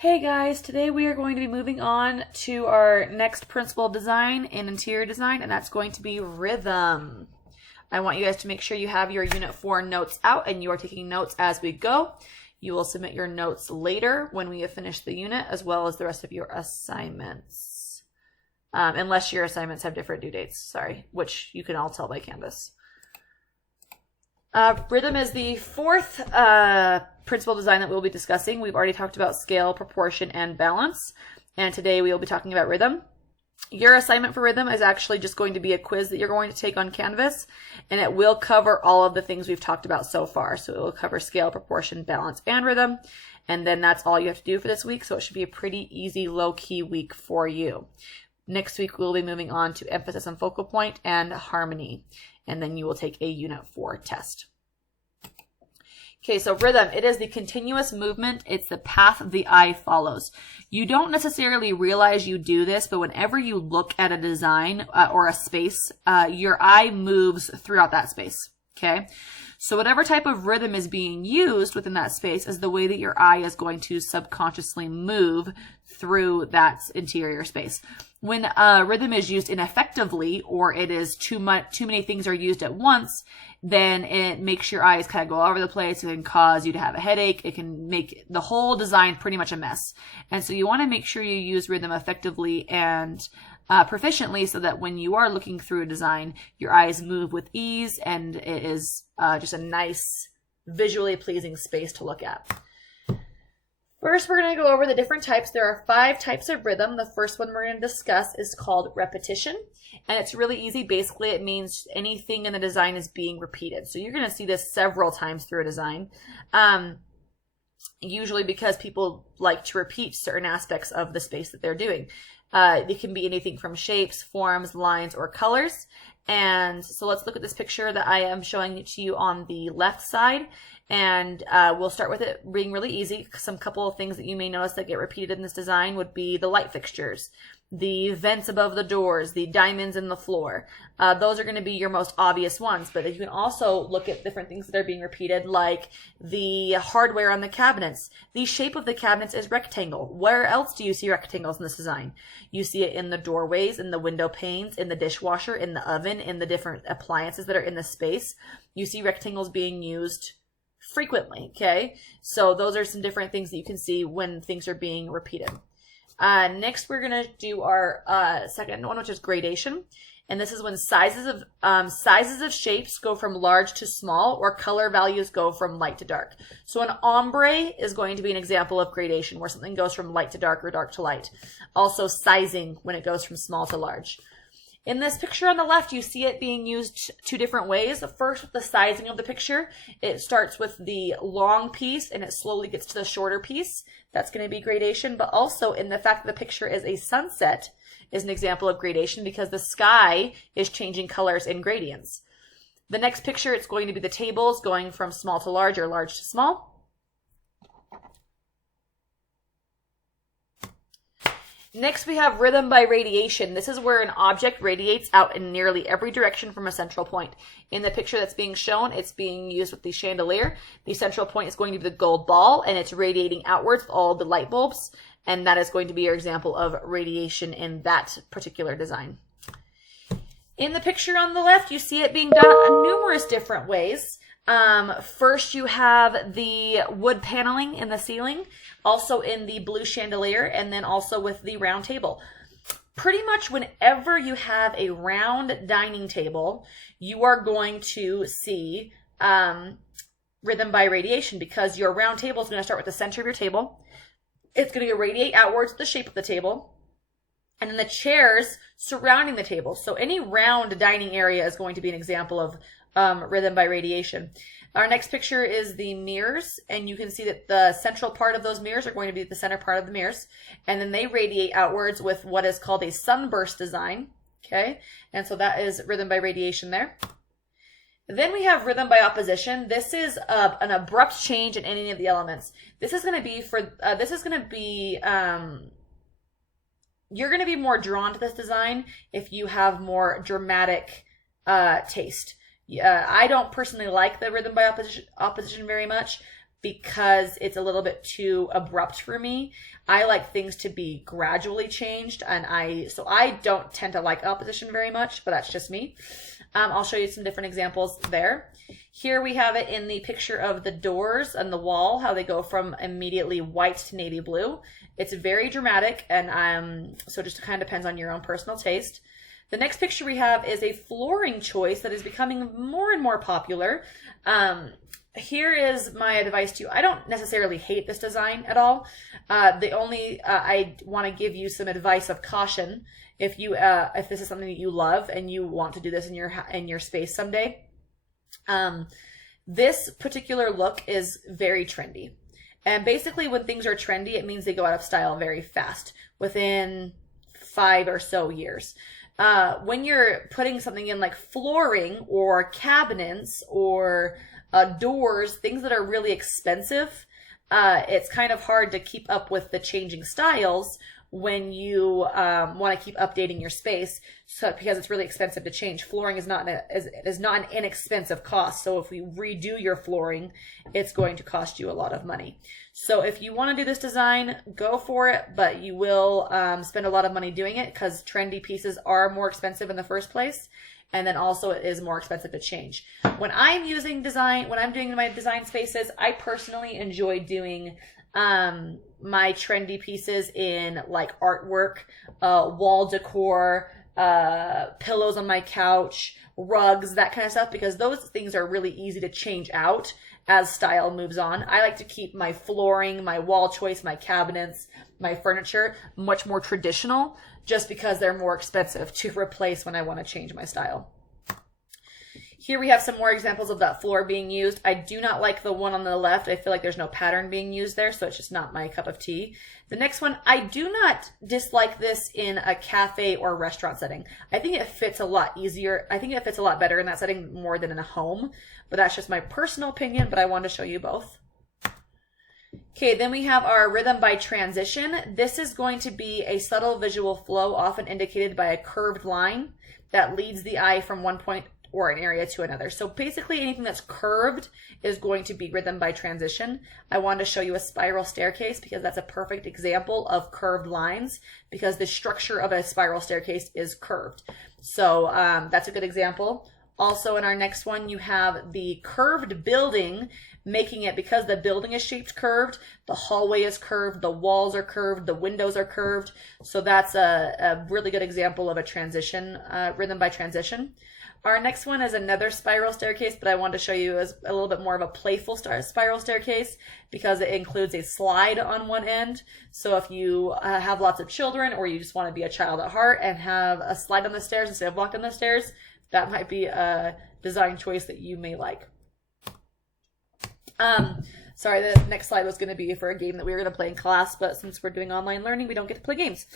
Hey guys, today we are going to be moving on to our next principle of design in interior design, and that's going to be rhythm. I want you guys to make sure you have your Unit 4 notes out and you are taking notes as we go. You will submit your notes later when we have finished the unit, as well as the rest of your assignments. Unless your assignments have different due dates, sorry, which you can all tell by Canvas. Rhythm is the fourth principle design that we'll be discussing. We've already talked about scale, proportion, and balance, and today we will be talking about rhythm. Your assignment for rhythm is actually just going to be a quiz that you're going to take on Canvas, and it will cover all of the things we've talked about so far. So it will cover scale, proportion, balance, and rhythm, and then that's all you have to do for this week, so it should be a pretty easy, low-key week for you. Next week, we'll be moving on to emphasis on focal point and harmony, and then you will take a Unit 4 test. Okay, so rhythm, it is the continuous movement. It's the path the eye follows. You don't necessarily realize you do this, but whenever you look at a design or a space, your eye moves throughout that space, okay? So whatever type of rhythm is being used within that space is the way that your eye is going to subconsciously move through that interior space. When rhythm is used ineffectively, or it is too many things are used at once, then it makes your eyes kind of go all over the place. It can cause you to have a headache. It can make the whole design pretty much a mess. And so you want to make sure you use rhythm effectively and proficiently, so that when you are looking through a design, your eyes move with ease and it is just a nice, visually pleasing space to look at. First, we're going to go over the different types. There are 5 types of rhythm. The first one we're going to discuss is called repetition, and it's really easy. Basically, it means anything in the design is being repeated. So you're going to see this several times through a design, usually because people like to repeat certain aspects of the space that they're doing. It can be anything from shapes, forms, lines, or colors. And so let's look at this picture that I am showing to you on the left side. And we'll start with it being really easy. Some couple of things that you may notice that get repeated in this design would be the light fixtures, the vents above the doors, the diamonds in the floor. Those are going to be your most obvious ones, but you can also look at different things that are being repeated, like the hardware on the cabinets. The shape of the cabinets is rectangle. Where else do you see rectangles in this design? You see it in the doorways, in the window panes, in the dishwasher, in the oven, in the different appliances that are in the space. You see rectangles being used frequently, okay? So those are some different things that you can see when things are being repeated. Next, we're going to do our second one, which is gradation. And this is when sizes of shapes go from large to small, or color values go from light to dark. So an ombre is going to be an example of gradation, where something goes from light to dark or dark to light. Also sizing, when it goes from small to large. In this picture on the left, you see it being used 2 different ways. First, with the sizing of the picture, it starts with the long piece and it slowly gets to the shorter piece. That's going to be gradation, but also in the fact that the picture is a sunset is an example of gradation, because the sky is changing colors in gradients. The next picture, it's going to be the tables going from small to large or large to small. Next, we have rhythm by radiation. This is where an object radiates out in nearly every direction from a central point. In the picture that's being shown, it's being used with the chandelier. The central point is going to be the gold ball, and it's radiating outwards with all the light bulbs, and that is going to be your example of radiation in that particular design. In the picture on the left, you see it being done numerous different ways. First, you have the wood paneling in the ceiling, also in the blue chandelier, and then also with the round table. Pretty much whenever you have a round dining table, you are going to see rhythm by radiation, because your round table is going to start with the center of your table. It's going to radiate outwards with the shape of the table, and then the chairs surrounding the table. So any round dining area is going to be an example of rhythm by radiation. Our next picture is the mirrors, and you can see that the central part of those mirrors are going to be the center part of the mirrors, and then they radiate outwards with what is called a sunburst design, okay? And so that is rhythm by radiation there. Then we have rhythm by opposition. This is an abrupt change in any of the elements. This is going to be you're going to be more drawn to this design if you have more dramatic taste. I don't personally like the rhythm by opposition very much, because it's a little bit too abrupt for me. I like things to be gradually changed, and so I don't tend to like opposition very much, but that's just me. I'll show you some different examples there. Here we have it in the picture of the doors and the wall, how they go from immediately white to navy blue. It's very dramatic, and so it just kind of depends on your own personal taste. The next picture we have is a flooring choice that is becoming more and more popular. Here is my advice to you. I don't necessarily hate this design at all. I want to give you some advice of caution if this is something that you love and you want to do this in your space someday. This particular look is very trendy. And basically when things are trendy, it means they go out of style very fast, within 5 or so years. When you're putting something in like flooring or cabinets or doors, things that are really expensive, it's kind of hard to keep up with the changing styles when you want to keep updating your space, because it's really expensive to change. Flooring is not an inexpensive cost. So if we redo your flooring, it's going to cost you a lot of money. So if you want to do this design, go for it, but you will spend a lot of money doing it because trendy pieces are more expensive in the first place. And then also it is more expensive to change. When I'm doing my design spaces, I personally enjoy doing my trendy pieces in like artwork, wall decor, pillows on my couch, rugs, that kind of stuff, because those things are really easy to change out as style moves on. I like to keep my flooring, my wall choice, my cabinets, my furniture much more traditional, just because they're more expensive to replace when I want to change my style. Here we have some more examples of that floor being used. I do not like the one on the left. I feel like there's no pattern being used there, so it's just not my cup of tea. The next one, I do not dislike this in a cafe or restaurant setting. I think it fits a lot easier. I think it fits a lot better in that setting more than in a home, but that's just my personal opinion, but I wanted to show you both. Okay, then we have our rhythm by transition. This is going to be a subtle visual flow, often indicated by a curved line that leads the eye from one point or an area to another. So basically anything that's curved is going to be rhythm by transition. I wanted to show you a spiral staircase because that's a perfect example of curved lines, because the structure of a spiral staircase is curved. So that's a good example. Also in our next one, you have the curved building, making it, because the building is shaped curved, the hallway is curved, the walls are curved, the windows are curved. So that's a really good example of a transition, rhythm by transition. Our next one is another spiral staircase, but I wanted to show you as a little bit more of a playful spiral staircase because it includes a slide on one end. So if you have lots of children, or you just want to be a child at heart and have a slide on the stairs instead of walking the stairs, that might be a design choice that you may like. Sorry, the next slide was going to be for a game that we were going to play in class, but since we're doing online learning, we don't get to play games.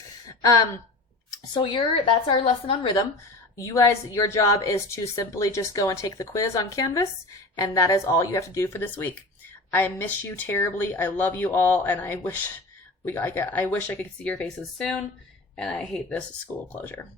So that's our lesson on rhythm. You guys, your job is to simply just go and take the quiz on Canvas, and that is all you have to do for this week. I miss you terribly. I love you all, and I wish I could see your faces soon, and I hate this school closure.